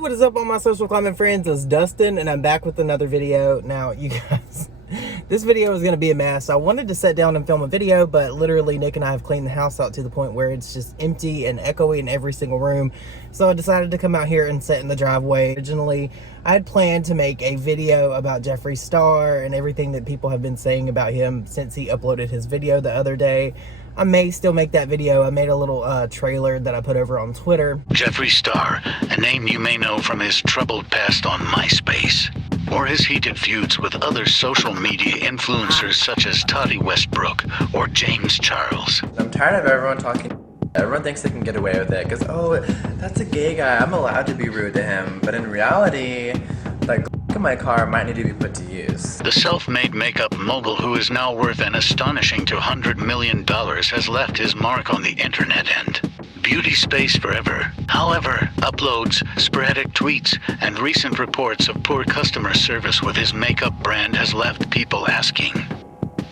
what is up all my social climbing friends? It's Dustin and I'm back with another video. Now you guys, this video is going to be a mess. I wanted to sit down and film a video, but literally Nick and I have cleaned the house out to the point where it's just empty and echoey in every single room. So I decided to come out here and sit in the driveway. Originally, I had planned to make a video about Jeffree Star and everything that people have been saying about him since he uploaded his video the other day. I may still make that video. I made a little trailer that I put over on Twitter. Jeffree Star, a name you may know from his troubled past on MySpace, or his heated feuds with other social media influencers such as Toddy Westbrook or James Charles. I'm tired of everyone talking. Everyone thinks they can get away with it because, oh, that's a gay guy, I'm allowed to be rude to him. But in reality, like, in my car might need to be put to use. The self-made makeup mogul, who is now worth an astonishing $200 million, has left his mark on the internet and beauty space forever. However, uploads, sporadic tweets, and recent reports of poor customer service with his makeup brand has left people asking,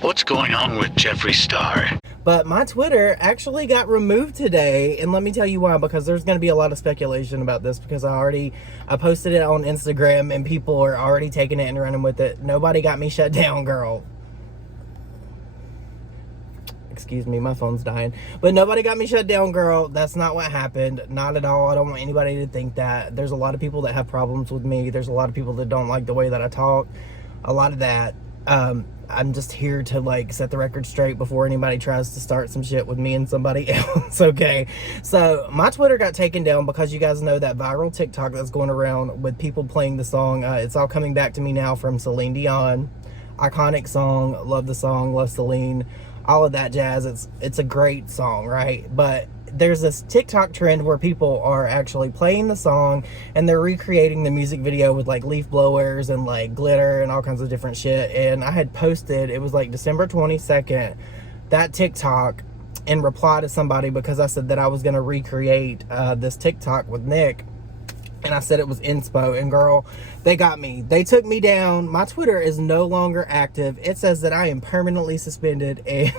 what's going on with Jeffree Star? But my Twitter actually got removed today, and let me tell you why, because there's going to be a lot of speculation about this, because I posted it on Instagram, and people are already taking it and running with it. Nobody got me shut down, girl. Excuse me, my phone's dying. But nobody got me shut down, girl. That's not what happened. Not at all. I don't want anybody to think that. There's a lot of people that have problems with me. There's a lot of people that don't like the way that I talk. A lot of that. I'm just here to like set the record straight before anybody tries to start some shit with me and somebody else, okay? So my Twitter got taken down because you guys know that viral TikTok that's going around with people playing the song. It's all coming back to me now from Celine Dion. Iconic song, love the song, love Celine, all of that jazz. It's a great song, right? But there's this TikTok trend where people are actually playing the song and they're recreating the music video with like leaf blowers and like glitter and all kinds of different shit. And I had posted, it was like December 22nd, that TikTok in reply to somebody because I said that I was going to recreate this TikTok with Nick. And I said it was inspo, and girl, they got me. They took me down. My Twitter is no longer active. It says that I am permanently suspended and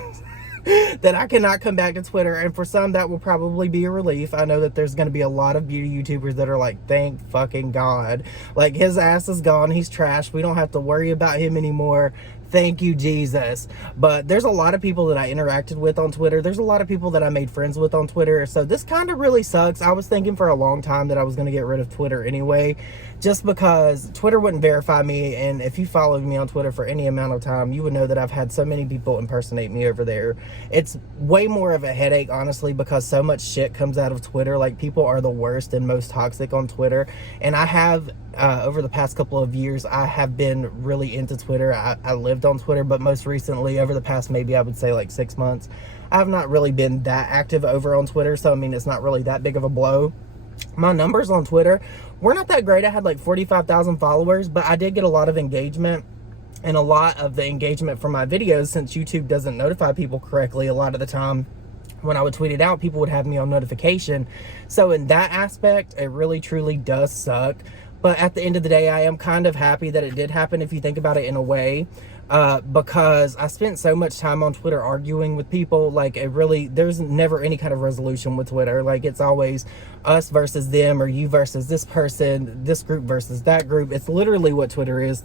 that I cannot come back to Twitter. And for some, that will probably be a relief. I know that there's going to be a lot of beauty YouTubers that are like, thank fucking God. Like, his ass is gone. He's trashed. We don't have to worry about him anymore. Thank you, Jesus. But there's a lot of people that I interacted with on Twitter. There's a lot of people that I made friends with on Twitter. So this kind of really sucks. I was thinking for a long time that I was going to get rid of Twitter anyway, just because Twitter wouldn't verify me. And if you followed me on Twitter for any amount of time, you would know that I've had so many people impersonate me over there. It's way more of a headache, honestly, because so much shit comes out of Twitter. Like, people are the worst and most toxic on Twitter. And I have, over the past couple of years, I have been really into Twitter. I lived on Twitter, but most recently, over the past maybe I would say like 6 months, I have not really been that active over on Twitter. So I mean, it's not really that big of a blow. My numbers on Twitter were not that great. I had like 45,000 followers, but I did get a lot of engagement. And a lot of the engagement from my videos, since YouTube doesn't notify people correctly a lot of the time, when I would tweet it out, people would have me on notification. So in that aspect, it really truly does suck. But at the end of the day, I am kind of happy that it did happen, if you think about it in a way, because I spent so much time on Twitter arguing with people. Like, there's never any kind of resolution with Twitter. Like, it's always us versus them, or you versus this person, this group versus that group. It's literally what Twitter is.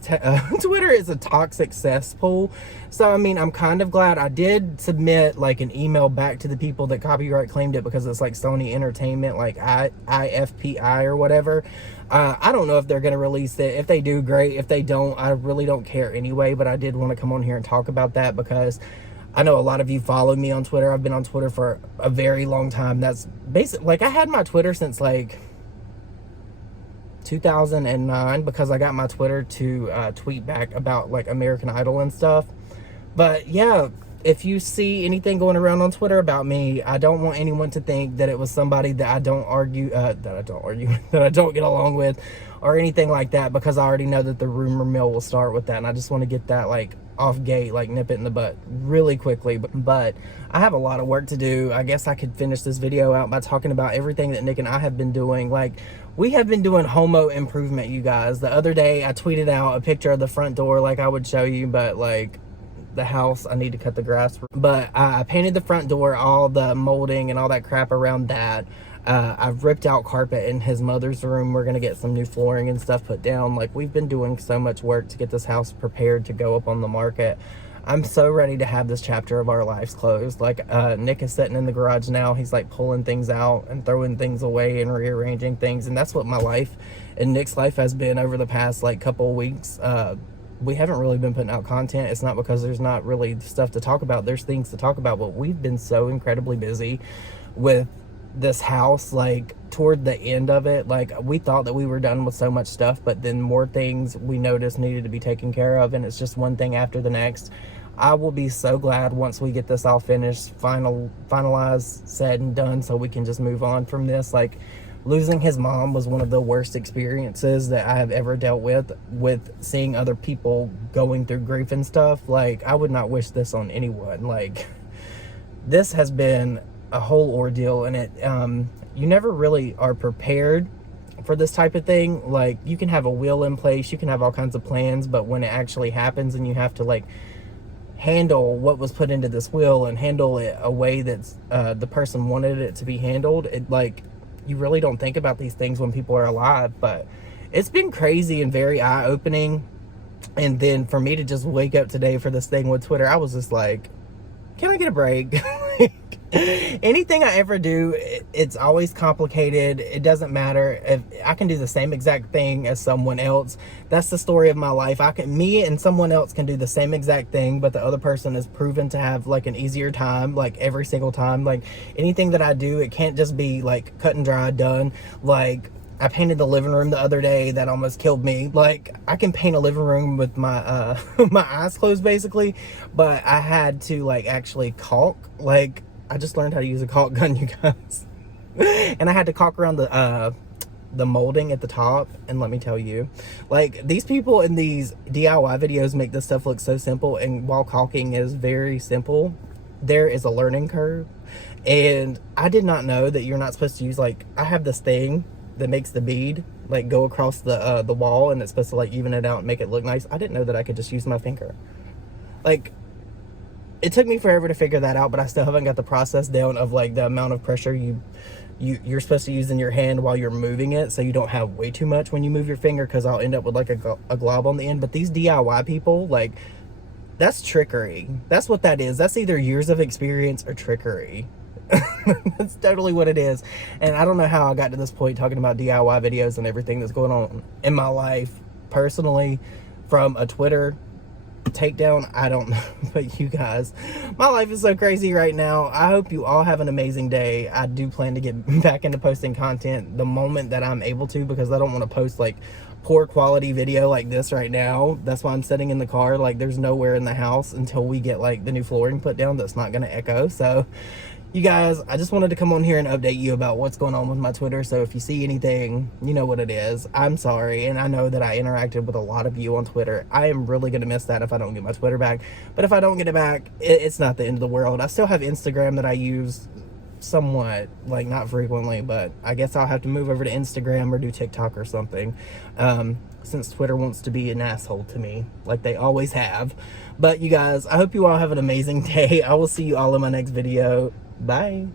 Twitter is a toxic cesspool. So, I mean, I'm kind of glad I did submit like an email back to the people that copyright claimed it, because it's like Sony Entertainment, like IFPI or whatever. I don't know if they're going to release it. If they do, great. If they don't, I really don't care anyway. But I did want to come on here and talk about that, because I know a lot of you follow me on Twitter. I've been on Twitter for a very long time. That's basically, like, I had my Twitter since like 2009, because I got my Twitter to tweet back about like American Idol and stuff. But yeah, if you see anything going around on Twitter about me, I don't want anyone to think that it was somebody that I don't get along with or anything like that, because I already know that the rumor mill will start with that. And I just want to get that like off gate, like nip it in the butt really quickly. But I have a lot of work to do. I guess I could finish this video out by talking about everything that Nick and I have been doing. Like, we have been doing homo improvement, you guys. The other day I tweeted out a picture of the front door like I would show you, but like the house, I need to cut the grass. But I painted the front door, all the molding and all that crap around that. I've ripped out carpet in his mother's room. We're going to get some new flooring and stuff put down. Like, we've been doing so much work to get this house prepared to go up on the market. I'm so ready to have this chapter of our lives closed. Like, Nick is sitting in the garage now. He's like pulling things out and throwing things away and rearranging things. And that's what my life and Nick's life has been over the past like couple of weeks. We haven't really been putting out content. It's not because there's not really stuff to talk about. There's things to talk about, but we've been so incredibly busy with this house. Like, toward the end of it, like, we thought that we were done with so much stuff, but then more things we noticed needed to be taken care of, and it's just one thing after the next. I will be so glad once we get this all finished, finalized, said and done, so we can just move on from this. Like, losing his mom was one of the worst experiences that I have ever dealt with seeing other people going through grief and stuff. Like, I would not wish this on anyone. Like, this has been a whole ordeal, and it you never really are prepared for this type of thing. Like, you can have a will in place, you can have all kinds of plans, but when it actually happens and you have to like handle what was put into this will and handle it a way that's the person wanted it to be handled, it, like, you really don't think about these things when people are alive. But it's been crazy and very eye-opening. And then for me to just wake up today for this thing with Twitter, I was just like, can I get a break? Anything I ever do, it's always complicated. It doesn't matter if I can do the same exact thing as someone else. That's the story of my life. Me and someone else can do the same exact thing, but the other person is proven to have like an easier time, like every single time. Like, anything that I do, it can't just be like cut and dry, done. Like, I painted the living room the other day. That almost killed me. Like, I can paint a living room with my my eyes closed basically, but I had to like actually caulk. Like, I just learned how to use a caulk gun, you guys. And I had to caulk around the molding at the top, and let me tell you, like, these people in these DIY videos make this stuff look so simple, and while caulking is very simple, there is a learning curve. And I did not know that you're not supposed to use, like, I have this thing that makes the bead like go across the wall, and it's supposed to like even it out and make it look nice. I didn't know that I could just use my finger. Like, it took me forever to figure that out, but I still haven't got the process down of like the amount of pressure you're supposed to use in your hand while you're moving it, so you don't have way too much when you move your finger, because I'll end up with like a glob on the end. But these DIY people, like, that's trickery. That's what that is. That's either years of experience or trickery. That's totally what it is. And I don't know how I got to this point talking about DIY videos and everything that's going on in my life personally from a Twitter takedown. I don't know. But you guys, my life is so crazy right now. I hope you all have an amazing day. I do plan to get back into posting content the moment that I'm able to, because I don't want to post like poor quality video like this right now. That's why I'm sitting in the car. Like, there's nowhere in the house until we get like the new flooring put down that's not going to echo. So you guys, I just wanted to come on here and update you about what's going on with my Twitter. So if you see anything, you know what it is. I'm sorry, and I know that I interacted with a lot of you on Twitter. I am really going to miss that if I don't get my Twitter back. But if I don't get it back, it's not the end of the world. I still have Instagram that I use somewhat, like not frequently, but I guess I'll have to move over to Instagram or do TikTok or something, since Twitter wants to be an asshole to me, like they always have. But you guys, I hope you all have an amazing day. I will see you all in my next video. Bye.